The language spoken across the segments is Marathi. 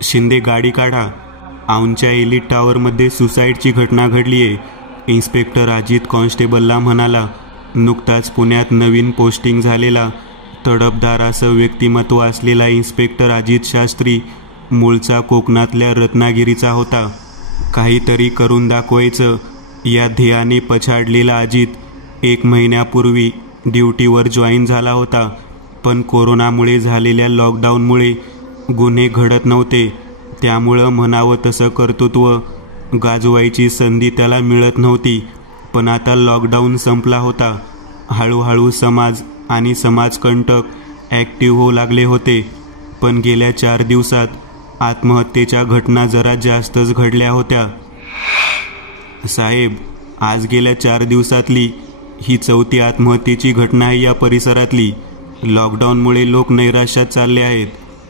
शिंदे गाडी काढा, औंधच्या एलिट टॉवरमध्ये सुसाईडची घटना घडली आहे. इन्स्पेक्टर अजित कॉन्स्टेबलला म्हणाला. नुकताच पुण्यात नवीन पोस्टिंग झालेला तडफदार असं व्यक्तिमत्व असलेला इन्स्पेक्टर अजित शास्त्री मूळचा कोकणातल्या रत्नागिरीचा होता. काहीतरी करून दाखवायचं या ध्येयाने पछाडलेला अजित 1 महिन्यापूर्वी ड्युटीवर जॉईन झाला होता. पण कोरोनामुळे झालेल्या लॉकडाऊनमुळे गुन्हे घडत नव्हते. त्यामुळं म्हणावं तसं कर्तृत्व गाजवायची संधी त्याला मिळत नव्हती. पण आता लॉकडाऊन संपला होता. हळूहळू समाज आणि समाजकंटक ॲक्टिव्ह होऊ लागले होते. पण गेल्या 4 दिवसात आत्महत्येच्या घटना जरा जास्तच घडल्या होत्या. साहेब, आज गेल्या 4 दिवसातली ही 4थी आत्महत्येची घटना आहे या परिसरातली. लॉकडाऊनमुळे लोक नैराश्यात चालले आहेत.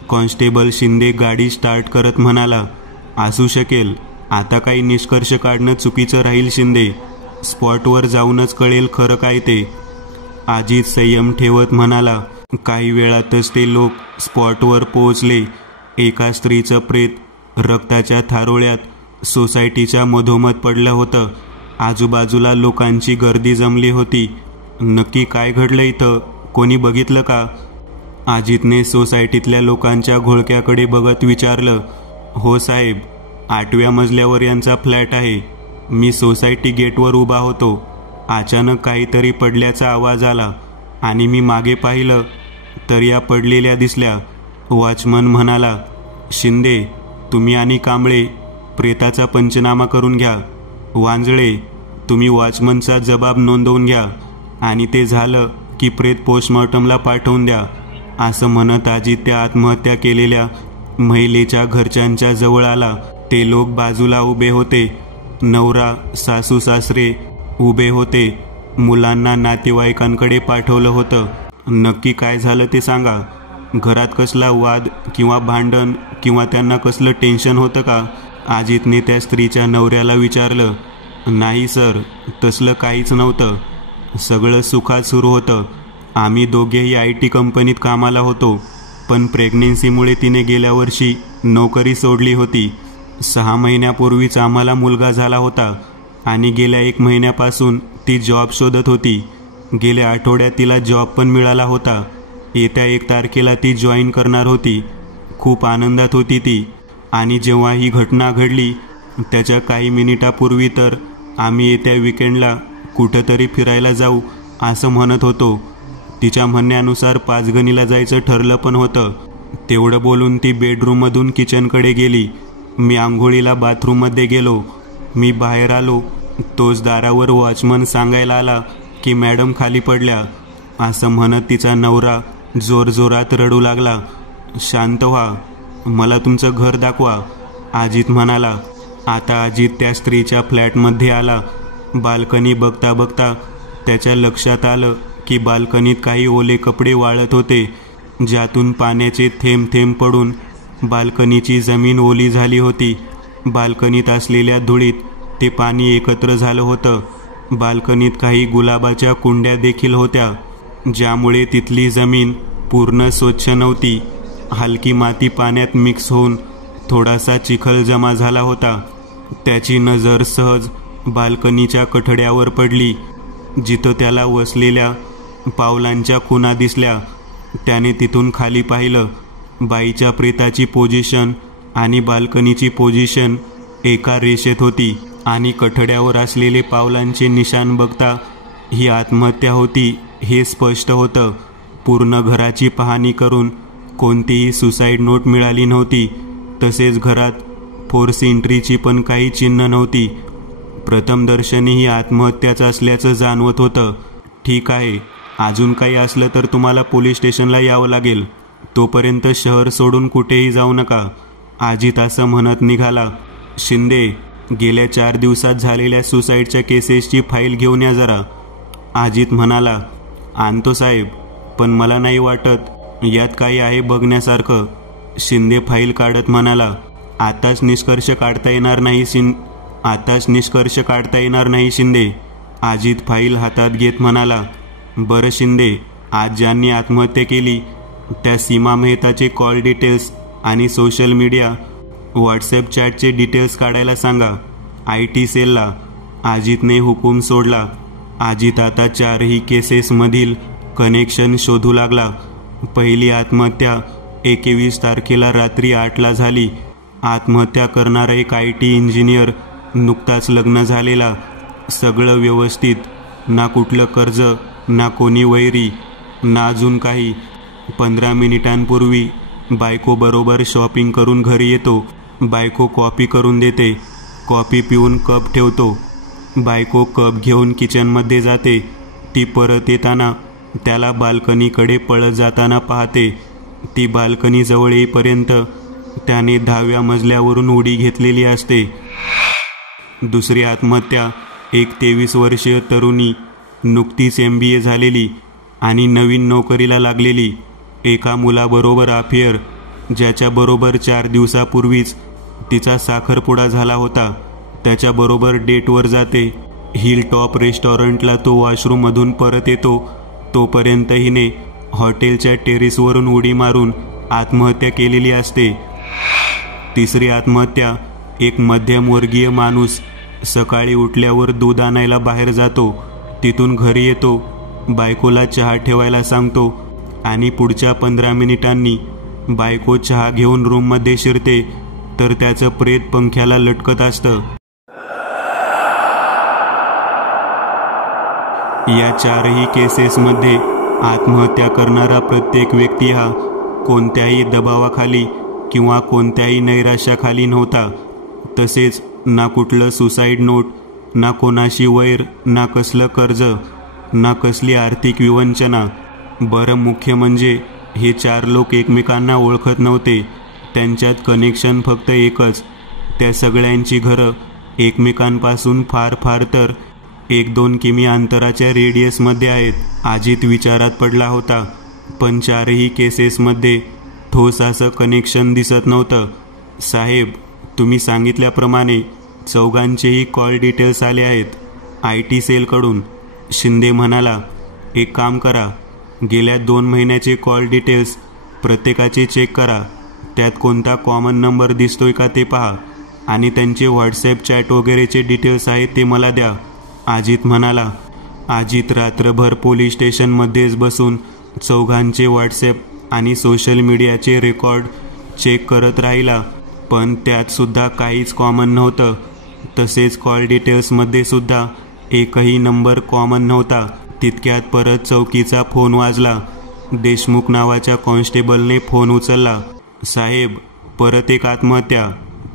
कॉन्स्टेबल शिंदे गाडी स्टार्ट करत म्हणाला. असू शकेल. आता काही निष्कर्ष काढणं चुकीचं राहील शिंदे. स्पॉटवर जाऊनच कळेल खरं काय ते. अजित संयम ठेवत म्हणाला. काही वेळातच ते लोक स्पॉटवर पोहोचले. एका स्त्रीचं प्रेत रक्ताच्या थारोळ्यात सोसायटीच्या मधोमध पडलं होतं. आजूबाजूला लोकांची गर्दी जमली होती. नक्की काय घडलं इथं, कोणी बघितलं का? अजितने सोसायटीतल्या लोकांच्या घोळक्याकडे बघत विचारलं. हो साहेब, 8व्या मजल्यावर यांचा फ्लॅट आहे. मी सोसायटी गेटवर उभा होतो. अचानक काहीतरी पडल्याचा आवाज आला आणि मी मागे पाहिलं तर या पडलेल्या दिसल्या. वॉचमन म्हणाला. शिंदे, तुम्ही आणि कांबळे प्रेताचा पंचनामा करून घ्या. वांजळे, तुम्ही वॉचमनचा जबाब नोंदवून घ्या आणि ते झालं की प्रेत पोस्टमॉर्टमला पाठवून द्या. असं म्हणत अजित त्या आत्महत्या केलेल्या महिलेच्या घरच्यांच्या जवळ आला. ते लोक बाजूला उभे होते. नवरा, सासू सासरे उभे होते. मुलांना नातेवाईकांकडे पाठवलं होतं. नक्की काय झालं ते सांगा. घरात कसला वाद किंवा भांडण किंवा त्यांना कसलं टेन्शन होतं का? अजितने त्या स्त्रीच्या नवऱ्याला विचारलं. नाही सर, तसलं काहीच नव्हतं. सगळं सुखात सुरू होतं. आम्ही दोघेही IT कंपनीत कामाला होतो. पण प्रेग्नेन्सीमुळे तिने गेल्या वर्षी नोकरी सोडली होती. 6 महिन्यापूर्वीच आम्हाला मुलगा झाला होता आणि गेल्या 1 महिन्यापासून ती जॉब शोधत होती. गेल्या आठवड्यात तिला जॉब पण मिळाला होता. येत्या 1 तारखेला ती जॉईन करणार होती. खूप आनंदात होती ती. आणि जेव्हा ही घटना घडली त्याच्या काही मिनिटापूर्वी तर आम्ही येत्या विकेंडला कुठंतरी फिरायला जाऊ असं म्हणत होतो. तिच्या म्हणण्यानुसार पाचगणीला जायचं ठरलं पण होतं. तेवढं बोलून ती बेडरूममधून किचनकडे गेली. मी आंघोळीला बाथरूममध्ये गेलो. मी बाहेर आलो तोच दारावर वॉचमन सांगायला आला की मॅडम खाली पडल्या. असं म्हणत तिचा नवरा जोरजोरात रडू लागला. शांत व्हा, मला तुमचं घर दाखवा, अजित म्हणाला. आता अजित त्या स्त्रीच्या फ्लॅटमध्ये आला. बाल्कनी बघता बघता त्याच्या लक्षात आलं की बाल्कनीत काही ओले कपडे वाळत होते, ज्यातून पाण्याचे थेंब थेंब पडून बाल्कनीची जमीन ओली झाली होती. बाल्कनीत असलेल्या धुळीत ते पाणी एकत्र झालं होतं. बाल्कनीत काही गुलाबाच्या कुंड्या देखील होत्या, ज्यामुळे तिथली जमीन पूर्ण स्वच्छ नव्हती. हलकी माती पाण्यात मिक्स होऊन थोडासा चिखल जमा झाला होता. त्याची नजर सहज बाल्कनीच्या कठड्यावर पडली, जिथं त्याला वसलेल्या पावलांच्या खुणा दिसल्या. त्याने तिथून खाली पाहिलं. बाईच्या प्रेताची पोझिशन आणि बाल्कनीची पोझिशन एका रेषेत होती आणि कठड्यावर असलेले पावलांचे निशाण बघता ही आत्महत्या होती हे स्पष्ट होतं. पूर्ण घराची पाहणी करून कोणतीही सुसाईड नोट मिळाली नव्हती. तसेच घरात फोर्स एंट्रीची पण काही चिन्ह नव्हती. प्रथमदर्शनी ही आत्महत्याच असल्याचं जाणवत होतं. ठीक आहे, अजून काही असलं तर तुम्हाला पोलीस स्टेशनला यावं लागेल. तोपर्यंत शहर सोडून कुठेही जाऊ नका, अजित असं म्हणत निघाला. शिंदे, गेल्या 4 दिवसात झालेल्या सुसाईडच्या केसेसची फाईल घेऊन या जरा, अजित म्हणाला. आणतो साहेब, पण मला नाही वाटत यात काही आहे बघण्यासारखं, शिंदे फाईल काढत म्हणाला. आताच निष्कर्ष काढता येणार नाही शिंदे, अजित फाईल हातात घेत म्हणाला. बरं शिंदे, आज ज्यांनी आत्महत्या केली त्या सीमा मेहताचे कॉल डिटेल्स आणि सोशल मीडिया व्हॉट्सॲप चॅटचे डिटेल्स काढायला सांगा. IT सेलला अजितने हुकूम सोडला. अजित आता 4ही केसेसमधील कनेक्शन शोधू लागला. पहिली आत्महत्या 21 तारखेला रात्री 8ला झाली. आत्महत्या करणारा एक IT इंजिनियर, नुकताच लग्न झालेला, सगळं व्यवस्थित, ना कुठलं कर्ज, ना कोणी वैरी, ना अजून काही. 15 मिनिटांपूर्वी बायकोबरोबर शॉपिंग करून घरी येतो. बायको कॉफी करून देते. कॉफी पिऊन कप ठेवतो. बायको कप घेऊन किचनमध्ये जाते. ती परत येताना त्याला बाल्कनीकडे पळत जाताना पाहते. ती बाल्कनी जवळ येईपर्यंत त्याने 10व्या मजल्यावरून उडी घेतलेली असते. दुसरी आत्महत्या एक 23 वर्षीय तरुणी, नुकतीच MBA झालेली आणि नवीन नोकरीला लागलेली. एका मुलाबरोबर अफेअर, ज्याच्याबरोबर 4 दिवसापूर्वीच तिचा साखरपुडा झाला होता, त्याच्याबरोबर डेटवर जाते. हिल टॉप रेस्टॉरंटला तो वॉशरूममधून परत येतो तोपर्यंत हिने हॉटेलच्या टेरेसवरून उडी मारून आत्महत्या केलेली असते. तिसरी आत्महत्या एक मध्यमवर्गीय माणूस, सकाळी उठल्यावर दूध आणायला बाहेर जातो. तिथून घरी येतो. बायकोला चहा ठेवायला सांगतो आणि पुढच्या 15 मिनिटांनी बायको चहा घेऊन रूममध्ये शिरते तर त्याचं प्रेत पंख्याला लटकत असतं. या 4ही केसेसमध्ये आत्महत्या करणारा प्रत्येक व्यक्ती हा कोणत्याही दबावाखाली किंवा कोणत्याही नैराश्याखाली नव्हता. तसेच ना कुठलं सुसाईड नोट, ना कोणाशी वैर, ना कसलं कर्ज, ना कसली आर्थिक विवंचना. बरं, मुख्य म्हणजे हे 4 लोक एकमेकांना ओळखत नव्हते. त्यांच्यात कनेक्शन फक्त एकच. त्या सगळ्यांची घरं एकमेकांपासून फार फार तर 1-2 किमी अंतराच्या रेडियसमध्ये आहेत. अजित विचारात पडला होता. पण 4ही केसेसमध्ये ठोस असं कनेक्शन दिसत नव्हतं. साहेब, तुम्ही सांगितल्याप्रमाणे चौघांचेही कॉल डिटेल्स आले आहेत IT सेलकडून. शिंदे म्हणाला. एक काम करा, गेल्या 2 महिन्याचे कॉल डिटेल्स प्रत्येकाचे चेक करा. त्यात कोणता कॉमन नंबर दिसतोय का ते पहा आणि त्यांचे व्हॉट्सॲप चॅट वगैरेचे डिटेल्स आहेत ते मला द्या, अजित म्हणाला. अजित रात्रभर पोलीस स्टेशनमध्येच बसून चौघांचे व्हॉट्सॲप आणि सोशल मीडियाचे रेकॉर्ड चेक करत राहिला. पण त्यात सुद्धा काहीच कॉमन नव्हतं. तसेच कॉल डिटेल्समध्ये सुद्धा एकही नंबर कॉमन नव्हता. तितक्यात परत चौकीचा फोन वाजला. देशमुख नावाच्या कॉन्स्टेबलने फोन उचलला. साहेब, परत एक आत्महत्या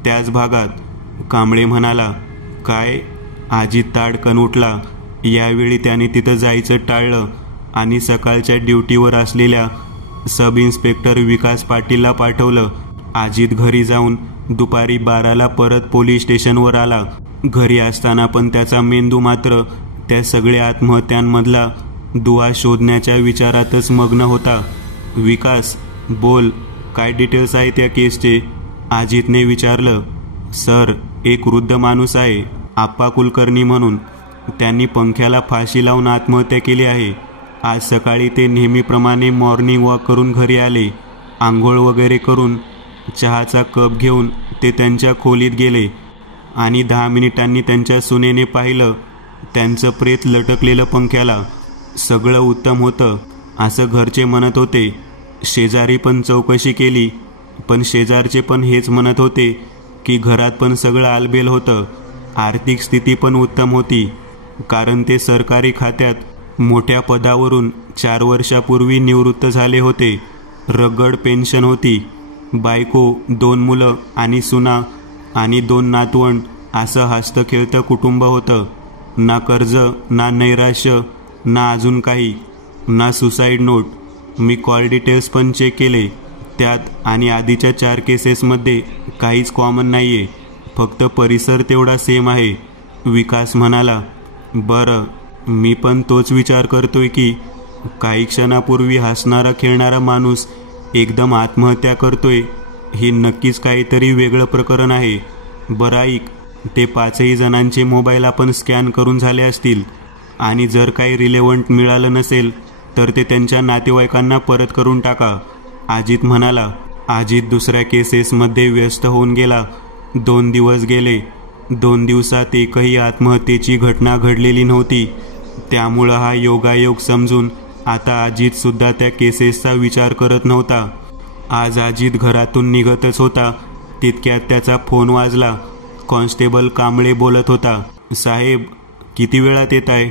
त्याच भागात, कांबळे म्हणाला. काय? अजित ताडकन उठला. यावेळी त्याने तिथं जायचं टाळलं आणि सकाळच्या ड्युटीवर असलेल्या सब इन्स्पेक्टर विकास पाटीलला पाठवलं. अजित घरी जाऊन दुपारी 12ला परत पोलीस स्टेशनवर आला. घरी असताना पण त्याचा मेंदू मात्र त्या सगळ्या आत्महत्यांमधला दुवा शोधण्याच्या विचारातच मग्न होता. विकास, बोल, काय डिटेल्स आहेत त्या केसचे? अजितने विचारलं. सर, एक वृद्ध माणूस आहे, आप्पा कुलकर्णी म्हणून. त्यांनी पंख्याला फाशी लावून आत्महत्या केली आहे. आज सकाळी ते नेहमीप्रमाणे मॉर्निंग वॉक करून घरी आले. आंघोळ वगैरे करून चहाचा कप घेऊन ते त्यांच्या खोलीत गेले आणि 10 मिनिटांनी त्यांच्या सुनेने पाहिलं त्यांचं प्रेत लटकलेलं पंख्याला. सगळं उत्तम होतं असं घरचे म्हणत होते. शेजारी पण चौकशी केली, पण शेजारचे पण हेच म्हणत होते की घरात पण सगळं आलबेल होतं. आर्थिक स्थिती पण उत्तम होती, कारण ते सरकारी खात्यात मोठ्या पदावरून 4 वर्षापूर्वी निवृत्त झाले होते. रगड पेन्शन होती. बायको, 2 मुलं आणि सुना आणि 2 नातवंड असं हसतं खेळतं कुटुंब होतं. ना कर्ज, ना नैराश्य, ना अजून काही, ना सुसाईड नोट. मी कॉल डिटेल्स पण चेक केले. त्यात आणि आधीच्या 4 केसेसमध्ये काहीच कॉमन नाही आहे. फक्त परिसर तेवढा सेम आहे, विकास म्हणाला. बरं, मी पण तोच विचार करतोय की काही क्षणापूर्वी हसणारा खेळणारा माणूस एकदम आत्महत्या करतोय. हे नक्कीच काहीतरी वेगळं प्रकरण आहे. बरं ऐक, ते 5ही जणांचे मोबाईल आपण स्कॅन करून झाले असतील आणि जर काही रिलेव्हंट मिळालं नसेल तर ते त्यांच्या नातेवाईकांना परत करून टाका, अजित म्हणाला. अजित दुसऱ्या केसेसमध्ये व्यस्त होऊन गेला. 2 दिवस गेले. 2 दिवसात एकही आत्महत्येची घटना घडलेली नव्हती. त्यामुळं हा योगायोग समजून आता अजित सुद्धा त्या केसेसचा विचार करत नव्हता. आज अजित घरातून निघतच होता, तितक्यात त्याचा फोन वाजला. कॉन्स्टेबल कांबळे बोलत होता. साहेब, किती वेळात येत आहे?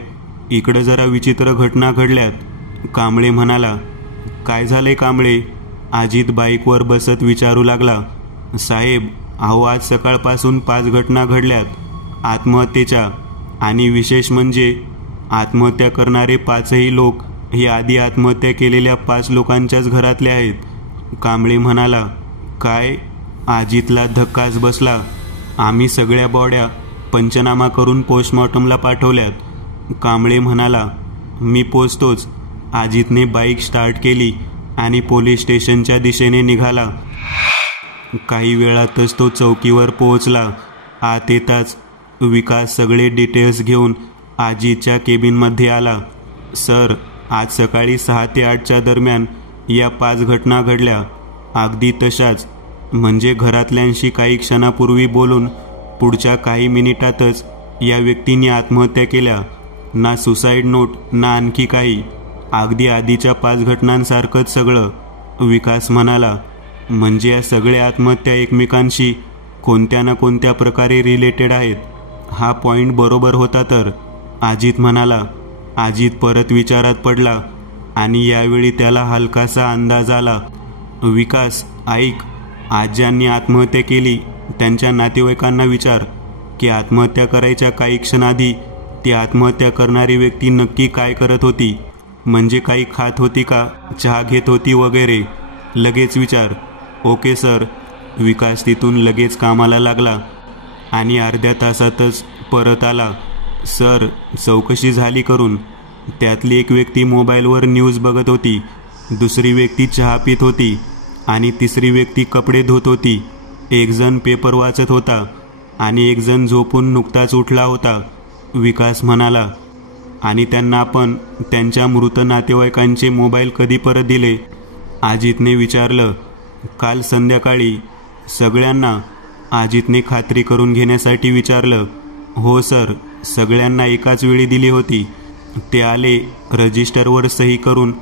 इकडं जरा विचित्र घटना घडल्यात. कांबळे म्हणाला. काय झाले कांबळे? अजित बाईकवर बसत विचारू लागला. साहेब, अहो आज सकाळपासून 5 घटना घडल्यात आत्महत्येच्या, आणि विशेष म्हणजे आत्महत्या करणारे 5ही लोक हे आधी आत्महत्या केलेल्या 5 लोकांच्याच घरातले आहेत. कांबळे म्हणाला. काय? अजितला धक्काच बसला. आम्ही सगळ्या बॉड्या पंचनामा करून पोस्टमॉर्टमला पाठवल्यात. कांबळे म्हणाला. मी पोचतोच. अजितने बाईक स्टार्ट केली आणि पोलीस स्टेशनच्या दिशेने निघाला. काही वेळातच तो चौकीवर पोहोचला. आत येताच विकास सगळे डिटेल्स घेऊन अजितच्या केबिनमध्ये आला. सर, आज सकाळी 6 ते 8च्या दरम्यान या 5 घटना घडल्या. अगदी तशाच, म्हणजे घरातल्यांशी काही क्षणापूर्वी बोलून पुढच्या काही मिनिटातच या व्यक्तीने आत्महत्या केल्या. ना सुसाईड नोट ना आणखी काही. अगदी आधीच्या 5 घटनांसारखंच सगळं. विकास म्हणाला. म्हणजे या सगळ्या आत्महत्या एकमेकांशी कोणत्या ना कोणत्या प्रकारे रिलेटेड आहेत. हा पॉइंट बरोबर होता तर, अजित म्हणाला. अजित परत विचारात पडला आणि यावेळी त्याला हलकासा अंदाज आला. विकास, ऐक, आज ज्यांनी आत्महत्या केली त्यांच्या नातेवाईकांना विचार की आत्महत्या करायच्या काही क्षणाआधी ती आत्महत्या करणारी व्यक्ती नक्की काय करत होती. म्हणजे काही खात होती का, चहा घेत होती वगैरे. लगेच विचार. Okay sir. विकास तिथून लगेच कामाला लागला आणि अर्ध्या तासातच परत आला. सर, चौकशी झाली करून. त्यातली एक व्यक्ती मोबाईलवर न्यूज बघत होती, दुसरी व्यक्ती चहा पित होती आणि तिसरी व्यक्ती कपडे धुत होती. एक जण पेपर वाचत होता आणि एक जण झोपून नुकताच उठला होता. विकास म्हणाला. आणि त्यांना आपण त्यांच्या मृत नातेवाईकांचे मोबाईल कधी परत दिले? अजितने विचारलं. काल संध्याकाळी. सगळ्यांना? अजितने खात्री करून घेण्यासाठी विचारलं. हो सर, सगळ्यांना एकाच वेळी दिली होती. ते आले, रजिस्टरवर सही करून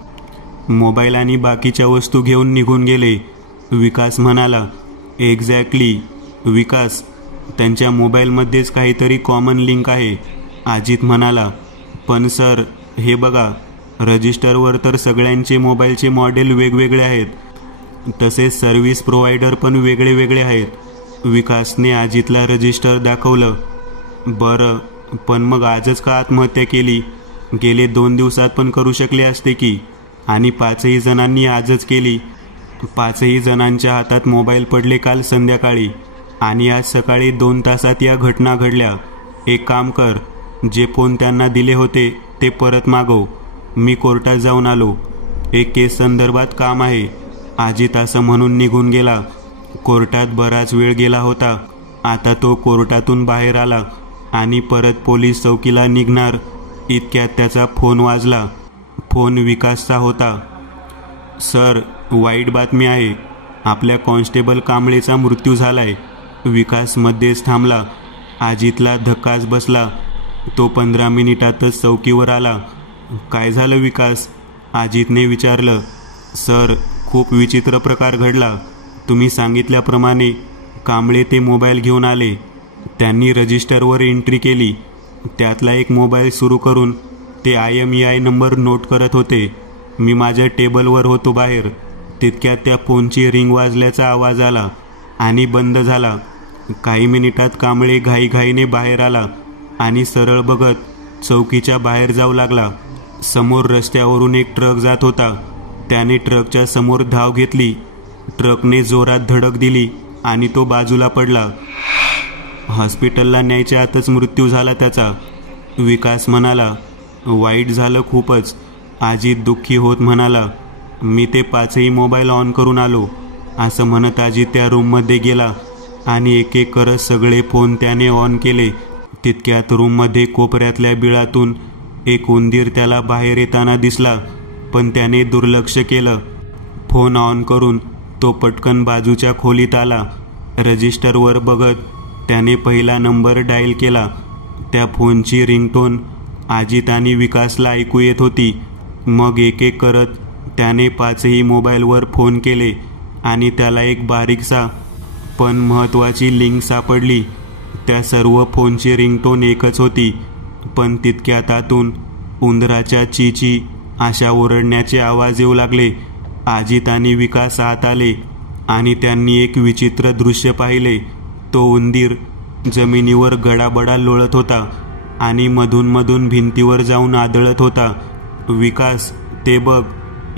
मोबाईल आणि बाकीच्या वस्तू घेऊन निघून गेले. विकास म्हणाला. एक्झॅक्टली. विकास, त्यांच्या मोबाईलमध्येच काहीतरी कॉमन लिंक आहे. अजित म्हणाला. पण सर, हे बघा, रजिस्टरवर तर सगळ्यांचे मोबाईलचे मॉडेल वेगवेगळे आहेत. तसेच सर्व्हिस प्रोव्हायडर पण वेगळे वेगळे आहेत. विकासने अजितला रजिस्टर दाखवलं. बरं, पण मग आजच का आत्महत्या केली? गेले 2 दिवसात पण करू शकले असते की. आणि 5ही जणांनी आजच केली. 5ही जणांच्या हातात मोबाईल पडले काल संध्याकाळी आणि आज सकाळी 2 तासात या घटना घडल्या. एक काम कर, जे फोन त्यांना दिले होते ते परत मागव. मी कोर्टात जाऊन आलो. एक केस संदर्भात काम आहे. अजित असं म्हणून निघून गेला. कोर्टात बराच वेळ गेला होता. आता तो कोर्टातून बाहेर आला आणि परत पोलीस चौकीला निघणार इतक्यात त्याचा फोन वाजला. फोन विकासचा होता. सर, वाईट बातमी आहे. आपल्या कॉन्स्टेबल कांबळेचा मृत्यू झालाय. विकास मध्येच थांबला. अजितला धक्काच बसला. तो 15 मिनिटातच चौकीवर आला. काय झालं विकास? अजितने विचारलं. सर, खूप विचित्र प्रकार घडला. तुम्ही सांगितल्याप्रमाणे कांबळे ते मोबाईल घेऊन आले. त्यांनी रजिस्टरवर एंट्री केली. त्यातला एक मोबाईल सुरू करून ते IMEI नंबर नोट करत होते. मी माझ्या टेबलवर होतो बाहेर. तितक्यात त्या फोनची रिंग वाजल्याचा आवाज आला आणि बंद झाला. काही मिनिटात कांबळे घाईघाईने बाहेर आला आणि सरळ बघत चौकीच्या बाहेर जाऊ लागला. समोर रस्त्यावरून एक ट्रक जात होता. त्याने ट्रकच्या समोर धाव घेतली. ट्रकने जोरात धडक दिली आणि तो बाजूला पडला. हॉस्पिटलला न्यायच्या आतच मृत्यू झाला त्याचा. विकास म्हणाला. वाईट झालं खूपच. अजित दुःखी होत म्हणाला. मी ते 5ही मोबाईल ऑन करून आलो. असं म्हणत अजित त्या रूममध्ये गेला आणि एक एक करत सगळे फोन त्याने ऑन केले. तितक्यात रूममध्ये कोपऱ्यातल्या बिळातून एक उंदीर त्याला बाहेर येताना दिसला, पण त्याने दुर्लक्ष केलं. फोन ऑन करून तो पटकन बाजूच्या खोलीत आला. रजिस्टरवर बघत त्याने पहिला नंबर डायल केला. त्या फोनची रिंगटोन अजित आणि विकासला ऐकू येत होती. मग एक एक करत त्याने 5ही मोबाईलवर फोन केले आणि त्याला एक बारीकसा पण महत्त्वाची लिंक सापडली. त्या सर्व फोनची रिंगटोन एकच होती, पण तितक्यात आतून उंदराच्या चीची अशा ओरडण्याचे आवाज येऊ लागले. अजित आणि विकास आत आले आणि त्यांनी एक विचित्र दृश्य पाहिले. तो उंदीर जमिनीवर गडाबडा लोळत होता आणि मधून भिंतीवर जाऊन आदळत होता. विकास, ते बघ,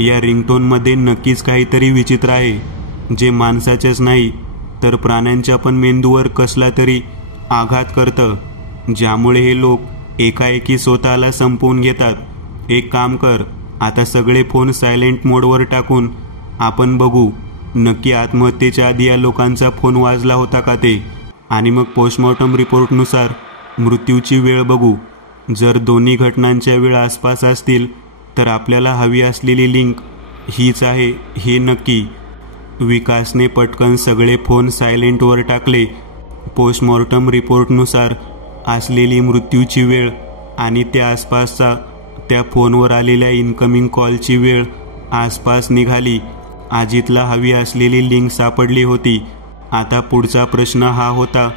या रिंगटोनमध्ये नक्कीच काहीतरी विचित्र आहे, जे माणसाचेच नाही तर प्राण्यांच्या पण मेंदूवर कसला तरी आघात करतं, ज्यामुळे हे लोक एकाएकी स्वतःला संपवून घेतात. एक काम कर, आता सगळे फोन सायलेंट मोडवर टाकून आपण बघू नक्की आत्महत्येच्या आधी या लोकांचा फोन वाजला होता का ते, आणि मग पोस्टमॉर्टम रिपोर्टनुसार मृत्यूची वेळ बघू. जर दोन्ही घटनांच्या वेळ आसपास असतील तर आपल्याला हवी असलेली लिंक हीच आहे हे नक्की. विकासने पटकन सगळे फोन सायलेंटवर टाकले. पोस्टमॉर्टम रिपोर्टनुसार असलेली मृत्यूची वेळ आणि त्या आसपासचा त्या फोनवर आलेल्या इनकमिंग कॉलची वेळ आसपास निघाली. अजितला हवी असलेली लिंक सापडली होती. आता पुढचा प्रश्न हा होता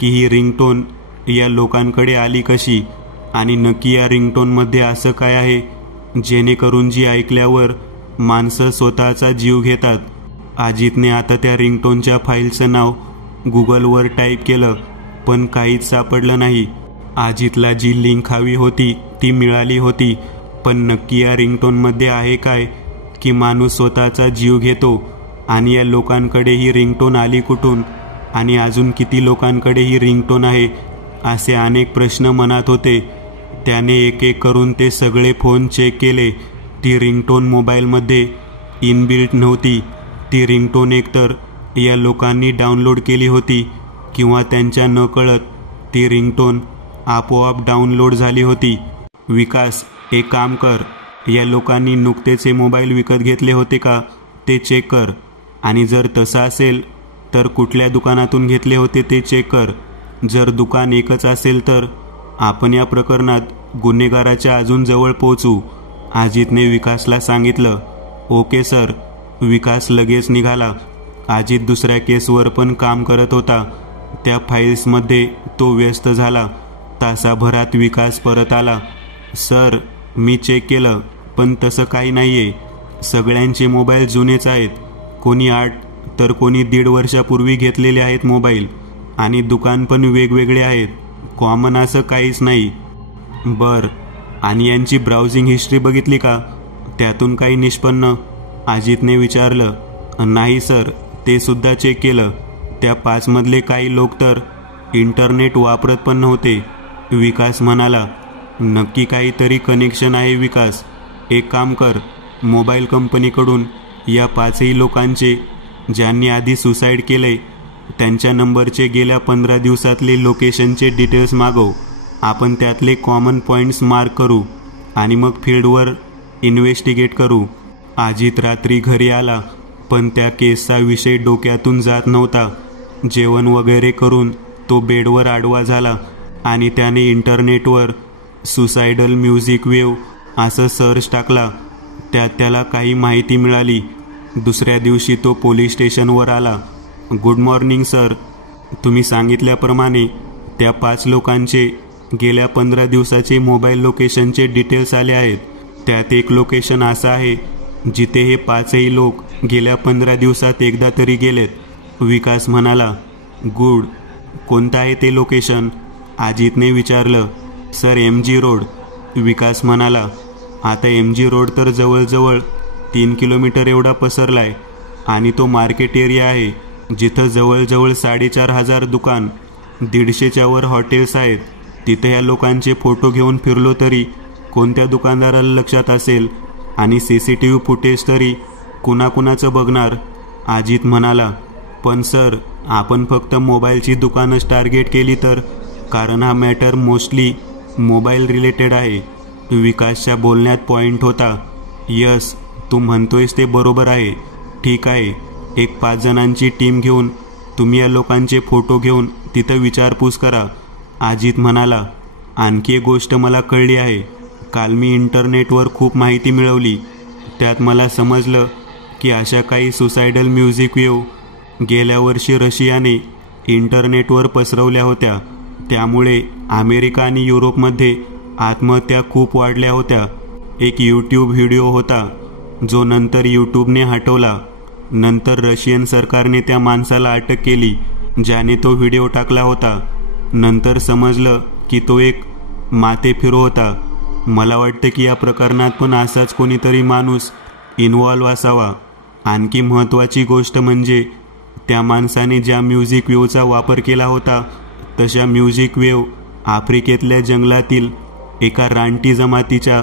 की ही रिंगटोन या लोकांकडे आली कशी, आणि नक्की या रिंगटोनमध्ये असं काय आहे जेणेकरून जी ऐकल्यावर माणसं स्वतःचा जीव घेतात. अजितने आता त्या रिंगटोनच्या फाईलचं नाव गुगलवर टाईप केलं, पण काहीच सापडलं नाही. अजितला जी लिंक हवी होती ती मिळाली होती, पण नक्की या रिंगटोनमध्ये आहे काय की माणूस स्वतःचा जीव घेतो, आणि या लोकांकडे ही रिंगटोन आली कुठून, आणि अजून किती लोकांकडे ही रिंगटोन आहे, असे अनेक प्रश्न मनात होते. त्याने एक एक करून ते सगळे फोन चेक केले. ती रिंगटोन मोबाईलमध्ये इनबिल्ट नव्हती. ती रिंगटोन एकतर या लोकांनी डाउनलोड केली होती किंवा त्यांच्या नकळत ती रिंगटोन आपोआप डाउनलोड झाली होती. विकास, एक काम कर, या लोकांनी नुकतेच हे मोबाईल विकत घेतले होते का ते चेक कर, आणि जर तसं असेल तर कुठल्या दुकानातून घेतले होते ते चेक कर. जर दुकान एकच असेल तर आपण या प्रकरणात गुन्हेगाराच्या अजून जवळ पोहोचू, अजितने विकासला सांगितलं. Okay sir. विकास लगेच निघाला. अजित दुसऱ्या केसवर पण काम करत होता. त्या फाईल्समध्ये तो व्यस्त झाला. तासाभरात विकास परत आला. सर, मी चेक केलं, पण तसं काही नाहीये. सगळ्यांचे मोबाईल जुनेच आहेत. कोणी 8 तर कोणी 1.5 वर्षापूर्वी घेतलेले आहेत मोबाईल, आणि दुकान पण वेगवेगळे आहेत. कॉमन असं काहीच नाही. बर, आणि यांची ब्राउझिंग हिस्ट्री बघितली का? त्यातून काही निष्पन्न? अजितने विचारलं. नाही सर, ते सुद्धा चेक केलं. त्या 5 मधले काही लोक तर इंटरनेट वापरत पण नव्हते. विकास म्हणाला. नक्की काहीतरी कनेक्शन आहे विकास. एक काम कर, मोबाईल कंपनीकडून या 5ही लोकांचे, ज्यांनी आधी सुसाईड केले, त्यांच्या नंबरचे गेल्या 15 दिवसातले लोकेशनचे डिटेल्स मागव. आपण त्यातले कॉमन पॉईंट्स मार्क करू आणि मग फील्डवर इन्व्हेस्टिगेट करू. अजित रात्री घरी आला, पण त्या केसचा विषय डोक्यातून जात नव्हता. जेवण वगैरे करून तो बेडवर आडवा झाला आणि त्याने इंटरनेटवर सुसायडल म्युझिक वेव असं सर्च टाकला. त्यात त्याला काही माहिती मिळाली. दुसऱ्या दिवशी तो पोलीस स्टेशनवर आला. Good morning sir. तुम्ही सांगितल्याप्रमाणे त्या 5 लोकांचे गेल्या 15 दिवसाचे मोबाईल लोकेशनचे डिटेल्स आले आहेत. त्यात एक लोकेशन असं आहे जिथे हे 5ही लोक गेल्या 15 दिवसात एकदा तरी गेलेत. विकास म्हणाला. गुड. कोणतं आहे ते लोकेशन? अजितने विचारलं. Sir, MG road. विकास म्हणाला. आता MG रोड तर जवळजवळ 3 किलोमीटर एवढा पसरलाय, आणि तो मार्केट एरिया आहे जिथं जवळजवळ 4,500 दुकान, 150च्या वर हॉटेल्स आहेत. तिथे ह्या लोकांचे फोटो घेऊन फिरलो तरी कोणत्या दुकानदाराला लक्षात असेल, आणि CCTV फुटेज तरी कुणाकुणाचं बघणार? अजित म्हणाला. पण सर, आपण फक्त मोबाईलची दुकानच टार्गेट केली तर, कारण हा मॅटर मोस्टली मोबाईल रिलेटेड आहे. विकासच्या बोलण्यात पॉइंट होता. यस, तू म्हणतोयस ते बरोबर आहे. ठीक आहे, एक 5 जणांची टीम घेऊन तुम्ही या लोकांचे फोटो घेऊन तिथं विचारपूस करा. अजित म्हणाला. आणखी एक गोष्ट मला कळली आहे. काल मी इंटरनेटवर खूप माहिती मिळवली. त्यात मला समजलं की अशा काही सुसायडल म्युझिक वेव्ह गेल्या वर्षी रशियाने इंटरनेटवर पसरवल्या होत्या. त्यामुळे अमेरिका आणि युरोपमध्ये आत्महत्या खूप वाढल्या होत्या. एक यूट्यूब व्हिडिओ होता जो नंतर यूट्यूबने हटवला. नंतर रशियन सरकारने त्या माणसाला अटक केली ज्याने तो व्हिडिओ टाकला होता. नंतर समजलं की तो एक माथेफिरू होता. मला वाटतं की या प्रकरणात पण असाच कोणीतरी माणूस इन्व्हॉल्व असावा. आणखी महत्त्वाची गोष्ट म्हणजे त्या माणसाने ज्या म्युझिक वेव्हचा वापर केला होता तशा म्युझिक वेव्ह आफ्रिकेतल्या जंगलातील एका रानटी जमातीच्या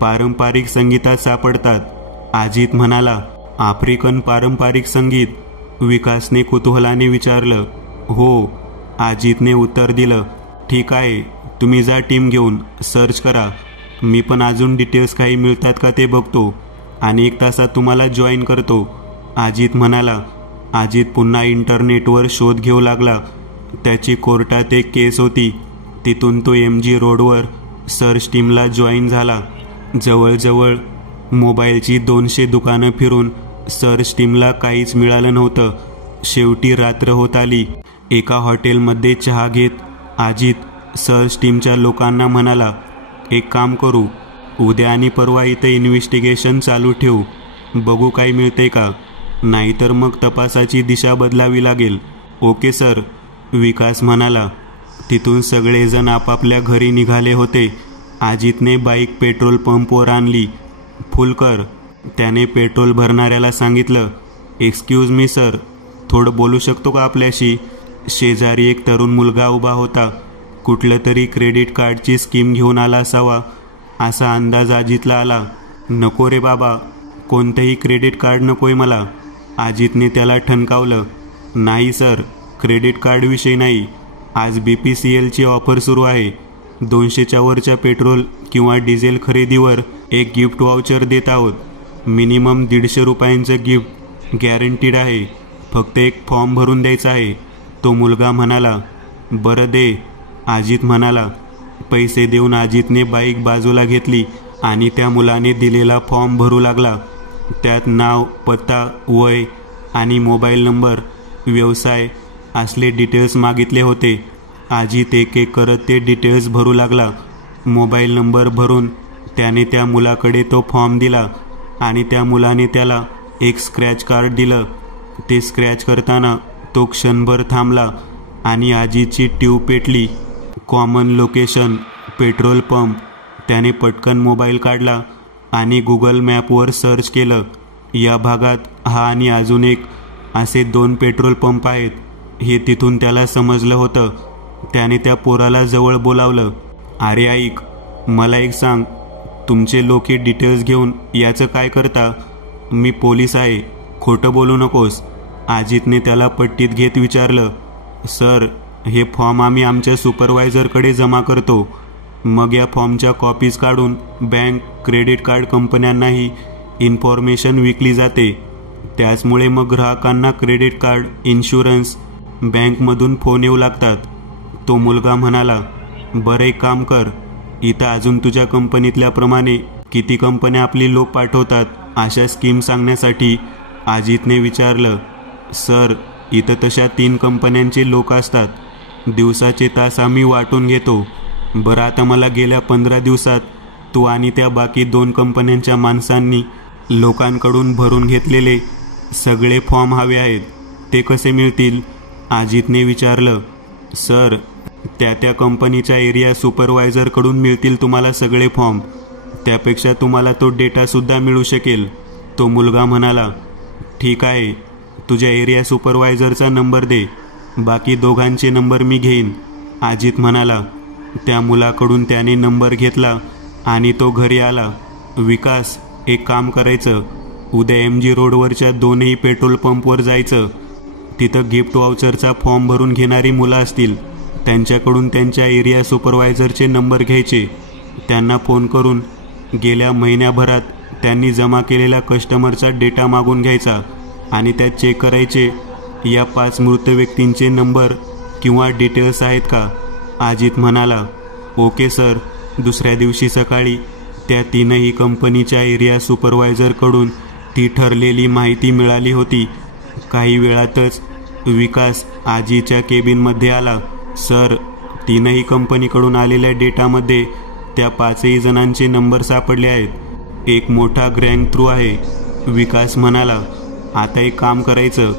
पारंपरिक संगीतात सापडतात. अजित म्हणाला. आफ्रिकन पारंपरिक संगीत? विकासने कुतूहलाने विचारलं. हो, अजितने उत्तर दिलं. ठीक आहे, तुम्ही जा टीम घेऊन सर्च करा. मी पण अजून डिटेल्स काही मिळतात का ते बघतो आणि 1 तासात तुम्हाला जॉईन करतो, अजित म्हणाला. अजित पुन्हा इंटरनेटवर शोध घेऊ लागला. त्याची कोर्टात एक केस होती. तिथून तो MG रोडवर सर्च टीमला जॉईन झाला. जवळजवळ मोबाईलची 200 दुकानं फिरून सर्च टीमला काहीच मिळालं नव्हतं. शेवटी रात्र होत आली. एका हॉटेलमध्ये चहा घेत अजित सर्च टीमच्या लोकांना म्हणाला, एक काम करू, उद्या आणि परवा इथं इन्व्हेस्टिगेशन चालू ठेवू. बघू काय मिळते का, नाहीतर मग तपासाची दिशा बदलावी लागेल. ओके सर, विकास म्हणाला. तिथून सगळेजण आपापल्या घरी निघाले होते. अजितने बाईक पेट्रोल पंपवर आणली. फुल कर, त्याने पेट्रोल भरणाऱ्याला सांगितलं. एक्सक्यूज मी सर, थोडं बोलू शकतो का आपल्याशी? शेजारी एक तरुण मुलगा उभा होता. कुठलं तरी क्रेडिट कार्डची स्कीम घेऊन आला असावा असा अंदाज अजितला आला. नको रे बाबा, कोणतंही क्रेडिट कार्ड नकोय मला, अजितने त्याला ठणकावलं. नाही सर, क्रेडिट कार्डविषयी नाही. आज BPCLची ऑफर सुरू आहे. 200च्या वरच्या पेट्रोल किंवा डिझेल खरेदीवर एक गिफ्ट वाउचर देत आहोत. मिनिमम 150 रुपयांचं गिफ्ट गॅरंटीड आहे. फक्त एक फॉर्म भरून द्यायचा आहे, तो मुलगा म्हणाला. बरं दे, अजित म्हणाला. पैसे देऊन अजितने बाईक बाजूला घेतली आणि त्या मुलाने दिलेला फॉर्म भरू लागला. त्यात नाव, पत्ता, वय आणि मोबाईल नंबर, व्यवसाय असले डिटेल्स मागितले होते. अजित एक एक करत ते डिटेल्स भरू लागला. मोबाईल नंबर भरून त्याने त्या मुलाकडे तो फॉर्म दिला आणि त्या मुलाने त्याला एक स्क्रॅच कार्ड दिलं. ते स्क्रॅच करताना तो क्षणभर थांबला आणि अजितची ट्यूब पेटली. Common location, petrol pump. त्याने पटकन मोबाईल काढला आणि गुगल मॅपवर सर्च केलं. या भागात हा आणि अजून एक असे 2 पेट्रोल पंप आहेत हे तिथून त्याला समजलं होतं. त्याने त्या पोराला जवळ बोलावलं. अरे ऐक, मला एक सांग, तुमचे लोक हे डिटेल्स घेऊन याचं काय करता? मी पोलीस आहे, खोटं बोलू नकोस, अजितने त्याला पट्टीत घेत विचारलं. सर, हे फॉर्म आम्ही आमच्या सुपरवायझरकडे जमा करतो. मग या फॉर्मच्या कॉपीज काढून बँक, क्रेडिट कार्ड कंपन्यांनाही इन्फॉर्मेशन विकली जाते. त्याचमुळे मग ग्राहकांना क्रेडिट कार्ड, इन्शुरन्स, बँकमधून फोन येऊ लागतात, तो मुलगा म्हणाला. बरं, एक काम कर, इथं अजून तुझ्या कंपनीतल्याप्रमाणे किती कंपन्या आपली लोक पाठवतात अशा स्कीम सांगण्यासाठी अजितने विचारलं. सर, इथं तशा 3 कंपन्यांचे लोक असतात. दिवसाचे तास आम्ही वाटून घेतो. बरं, आता मला गेल्या 15 दिवसात तू आणि त्या बाकी 2 कंपन्यांच्या माणसांनी लोकांकडून भरून घेतलेले सगळे फॉर्म हवे आहेत. ते कसे मिळतील? अजितने विचारलं. सर, त्या कंपनीच्या एरिया सुपरवायझरकडून मिळतील तुम्हाला सगळे फॉर्म. त्यापेक्षा तुम्हाला तो डेटासुद्धा मिळू शकेल, तो मुलगा म्हणाला. ठीक आहे, तुझ्या एरिया सुपरवायझरचा नंबर दे, बाकी दोघांचे नंबर मी घेईन, अजित म्हणाला. त्या मुलाकडून त्याने नंबर घेतला आणि तो घरी आला. विकास, एक काम करायचं, उद्या MG रोडवरच्या 2ही पेट्रोल पंपवर जायचं. तिथं गिफ्ट वाउचरचा फॉर्म भरून घेणारी मुलं असतील, त्यांच्याकडून त्यांच्या एरिया सुपरवायझरचे नंबर घ्यायचे. त्यांना फोन करून गेल्या महिन्याभरात त्यांनी जमा केलेला कस्टमरचा डेटा मागून घ्यायचा. आणि त्यात चेक करायचे या 5 मृत व्यक्तींचे नंबर किंवा डिटेल्स आहेत का. अजित म्हणाला, ओके सर. दुसऱ्या दिवशी सकाळी त्या 3ही कंपनीच्या एरिया सुपरवायझरकडून ती ठरलेली माहिती मिळाली होती. काही वेळातच विकास आजीच्या केबिनमध्ये आला. सर, 3ही कंपनीकडून आलेल्या डेटामध्ये त्या 5ही जणांचे नंबर सापडले आहेत. एक मोठा ग्रँग थ्रू आहे. विकास म्हणाला, आता एक काम करायचं,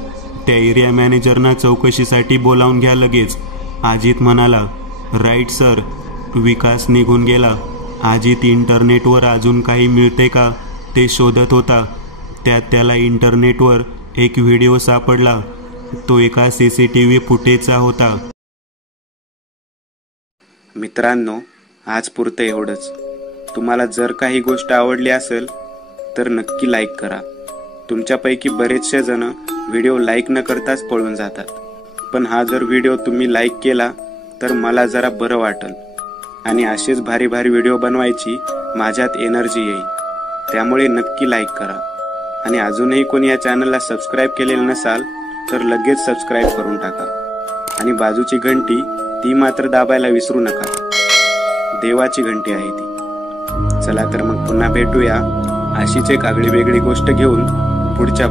त्या एरिया मॅनेजरना चौकशीसाठी बोलावून घ्या लगेच. अजित म्हणाला, राईट सर. विकास निघून गेला. अजित इंटरनेटवर अजून काही मिळते का ते शोधत होता. त्यात त्याला इंटरनेटवर एक व्हिडिओ सापडला. तो एका CCTV फुटेजचा होता. मित्रांनो, आज पुरतं एवढंच. तुम्हाला जर काही गोष्ट आवडली असेल तर नक्की लाईक करा. तुमच्यापैकी बरेचसे जण व्हिडिओ लाईक न करताच पळून जातात, पण हा जर व्हिडिओ तुम्ही लाईक केला तर मला जरा बरं वाटेल आणि असेच भारी भारी व्हिडिओ बनवायची माझ्यात एनर्जी येईल. त्यामुळे नक्की लाईक करा. आणि अजूनही कोणी या चॅनलला सबस्क्राईब केलेलं नसाल तर लगेच सबस्क्राईब करून टाका. आणि बाजूची घंटी ती मात्र दाबायला विसरू नका. देवाची घंटी आहे ती. चला तर मग पुन्हा भेटूया अशीच एक आगळी वेगळी गोष्ट घेऊन पुढच्या